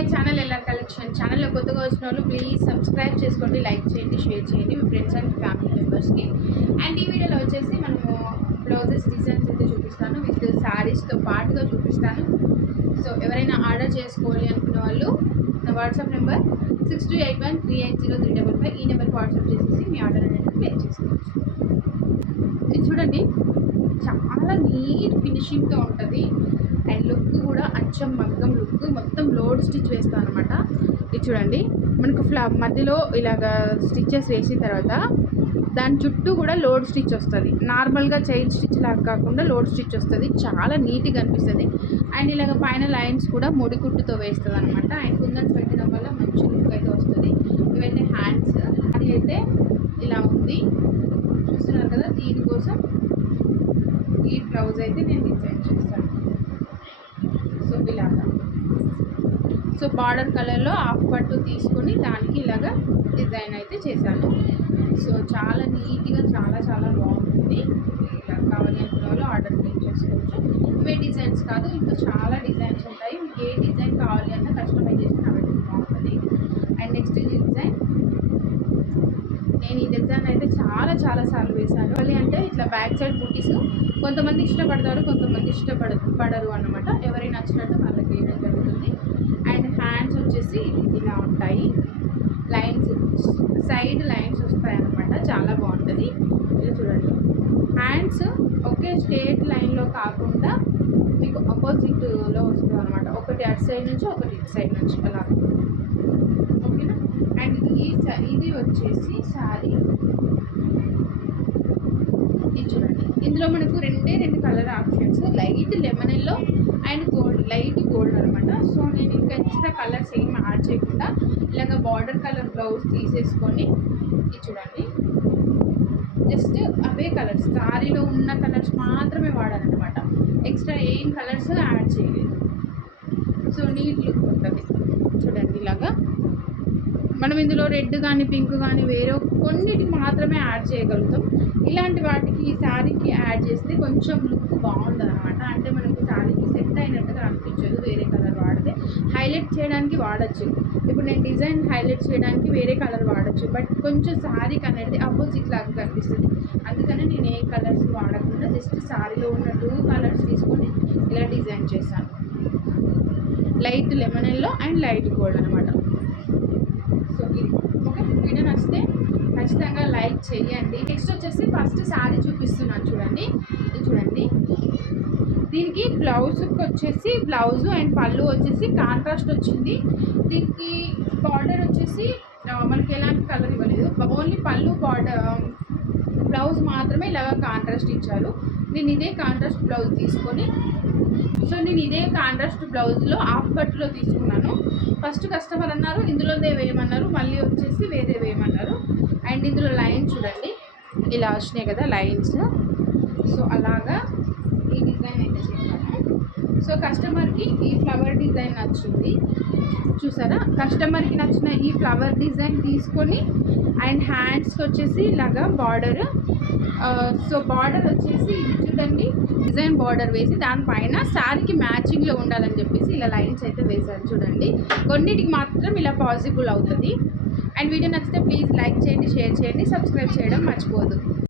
My channel LR collection. ఛానల్లో కొత్తగా వచ్చిన వాళ్ళు ప్లీజ్ సబ్స్క్రైబ్ చేసుకోండి, లైక్ చేయండి, షేర్ చేయండి మీ ఫ్రెండ్స్ అండ్ ఫ్యామిలీ మెంబర్స్కి. అండ్ ఈ వీడియోలో వచ్చేసి మనము బ్లౌజెస్ డిజైన్స్ అయితే చూపిస్తాను, విత్ శారీస్తో పాటుగా చూపిస్తాను. సో ఎవరైనా ఆర్డర్ చేసుకోవాలి అనుకున్న వాళ్ళు నా వాట్సాప్ నెంబర్ 6281380355 ఈ నెంబర్కి వాట్సాప్ చేసేసి మీ ఆర్డర్ అనేది ప్లేస్ చేసుకోవచ్చు. ఇది చూడండి, చాలా నీట్ ఫినిషింగ్తో ఉంటుంది అండ్ లుక్ కూడా అచ్చం మగ్గం లుక్, మొత్తం లోడ్ స్టిచ్ వేస్తాను అనమాట. ఇది చూడండి, మనకు మధ్యలో ఇలాగ స్టిచ్చెస్ వేసిన తర్వాత దాని చుట్టూ కూడా లోడ్ స్టిచ్ వస్తుంది. నార్మల్గా చైన్ స్టిచ్ లాగా కాకుండా లోడ్ స్టిచ్ వస్తుంది, చాలా నీట్గా అనిపిస్తుంది. అండ్ ఇలాగ పైన లైన్స్ కూడా ముడికుట్టుతో వేస్తుంది అనమాట. అండ్ కుందన్స్ పెట్టడం వల్ల మంచి లుక్ అయితే వస్తుంది. ఇవైతే హ్యాండ్స్, అది అయితే ఇలా ఉంది చూస్తున్నారు కదా. దీనికోసం ఈ బ్లౌజ్ అయితే నేను డిజైన్ చేస్తాను. సో ఇలాగా, సో బార్డర్ కలర్లో హాఫ్ పట్టు తీసుకొని దానికి ఇలాగా డిజైన్ అయితే చేశాను. సో చాలా నీట్గా చాలా బాగుంటుంది. ఇలా కావాలి అనుకున్న వాళ్ళు ఆర్డర్ ప్లేస్ చేసుకోవచ్చు. ఇవే డిజైన్స్ కాదు, ఇంకా చాలా డిజైన్స్ ఉంటాయి. మీకు ఏ డిజైన్ కావాలి అన్న కస్టమైజేషన్ అవైలబుల్ బాగుంటుంది. అండ్ నెక్స్ట్ డిజైన్, నేను ఈ డిజైన్ అయితే చాలా సార్లు వేశాను. మళ్ళీ అంటే ఇట్లా బ్యాక్ సైడ్ బూటీస్ కొంతమంది ఇష్టపడతారు, కొంతమంది ఇష్టపడరు అన్నమాట. ఎవరైనా నచ్చినట్టు వాళ్ళకి వేయడం జరుగుతుంది. అండ్ హ్యాండ్స్ వచ్చేసి ఇలా ఉంటాయి, లైన్స్ సైడ్ లైన్స్ వస్తాయి అన్నమాట, చాలా బాగుంటుంది. ఇలా చూడండి, హ్యాండ్స్ ఒకే స్ట్రేట్ లైన్లో కాకుండా మీకు ఆపోజిట్లో వస్తుంది అనమాట. ఒకటి అటు సైడ్ నుంచి, ఒకటి ఇటు సైడ్ నుంచి అలా, ఓకేనా. అండ్ ఇది వచ్చేసి శారీ, ఇది చూడండి, ఇందులో మనకు రెండు colour options, light lemon yellow and gold, light gold అనమాట. సో నేను ఇంకా ఎక్స్ట్రా కలర్స్ ఏం యాడ్ చేయకుండా ఇలాగ బార్డర్ కలర్ బ్లౌజ్ తీసేసుకొని, ఇది చూడండి, జస్ట్ అవే కలర్స్, శారీలో ఉన్న కలర్స్ మాత్రమే వాడాలన్నమాట. ఎక్స్ట్రా ఏం కలర్స్ యాడ్ చేయలేదు. సో నీట్ లుక్ ఉంటుంది చూడండి. ఇలాగా మనం ఇందులో రెడ్ కానీ పింక్ కానీ వేరే కొన్నిటికి మాత్రమే యాడ్ చేయగలుగుతాం. ఇలాంటి వాటికి ఈ శారీకి యాడ్ చేస్తే కొంచెం లుక్ బాగుంటుంది అనమాట. అంటే మనకు శారీకి సెట్ అయినట్టుగా అనిపించదు. వేరే కలర్ వాడితే హైలైట్ చేయడానికి వాడచ్చు. ఇప్పుడు నేను డిజైన్ హైలైట్ చేయడానికి వేరే కలర్ వాడచ్చు, బట్ కొంచెం శారీకి అనేది అపోజిట్ లాగా కనిపిస్తుంది. అందుకని నేను ఏ కలర్స్ వాడకుండా జస్ట్ శారీలో ఉన్న 2 కలర్స్ తీసుకొని ఇలా డిజైన్ చేశాను. Light lemon yellow and light gold అనమాట. సో ఇది ఓకే. వీడియో నచ్చితే ఖచ్చితంగా లైక్ చేయండి. నెక్స్ట్ వచ్చేసి ఫస్ట్ శారీ చూపిస్తున్నాను చూడండి. ఇది చూడండి, దీనికి బ్లౌజ్కి వచ్చేసి బ్లౌజు అండ్ పళ్ళు వచ్చేసి కాంట్రాస్ట్ వచ్చింది. దీనికి బార్డర్ వచ్చేసి మనకి ఎలాంటి కలర్ ఇవ్వలేదు, ఓన్లీ పళ్ళు బార్డర్ బ్లౌజ్ మాత్రమే ఇలాగ కాంట్రాస్ట్ ఇచ్చారు. నేను ఇదే కాంట్రాస్ట్ బ్లౌజ్ తీసుకొని, సో నేను ఇదే కాంట్రాస్ట్ బ్లౌజ్లో హాఫ్ కట్లో తీసుకున్నాను. ఫస్ట్ కస్టమర్ అన్నారు ఇందులోదే వేయమన్నారు, మళ్ళీ వచ్చేసి వేరే వేయమన్నారు. అండ్ ఇందులో లైన్స్ చూడండి ఇలా వచ్చినాయి కదా లైన్స్. సో అలాగా ఈ డిజైన్ అయితే చేశాను. సో కస్టమర్కి ఈ ఫ్లవర్ డిజైన్ నచ్చింది చూసారా. కస్టమర్కి నచ్చిన ఈ ఫ్లవర్ డిజైన్ తీసుకొని అండ్ హ్యాండ్స్కి వచ్చేసి ఇలాగా బార్డర్, సో బార్డర్ వచ్చేసి చూడండి డిజైన్ బార్డర్ వేసి దానిపైన శారీకి మ్యాచింగ్లో ఉండాలని చెప్పేసి ఇలా లైన్స్ అయితే వేశారు చూడండి. కొన్నిటికి మాత్రం ఇలా పాసిబుల్ అవుతుంది. అండ్ వీడియో నచ్చితే ప్లీజ్ లైక్ చేయండి, షేర్ చేయండి, సబ్స్క్రైబ్ చేయడం మర్చిపోదు.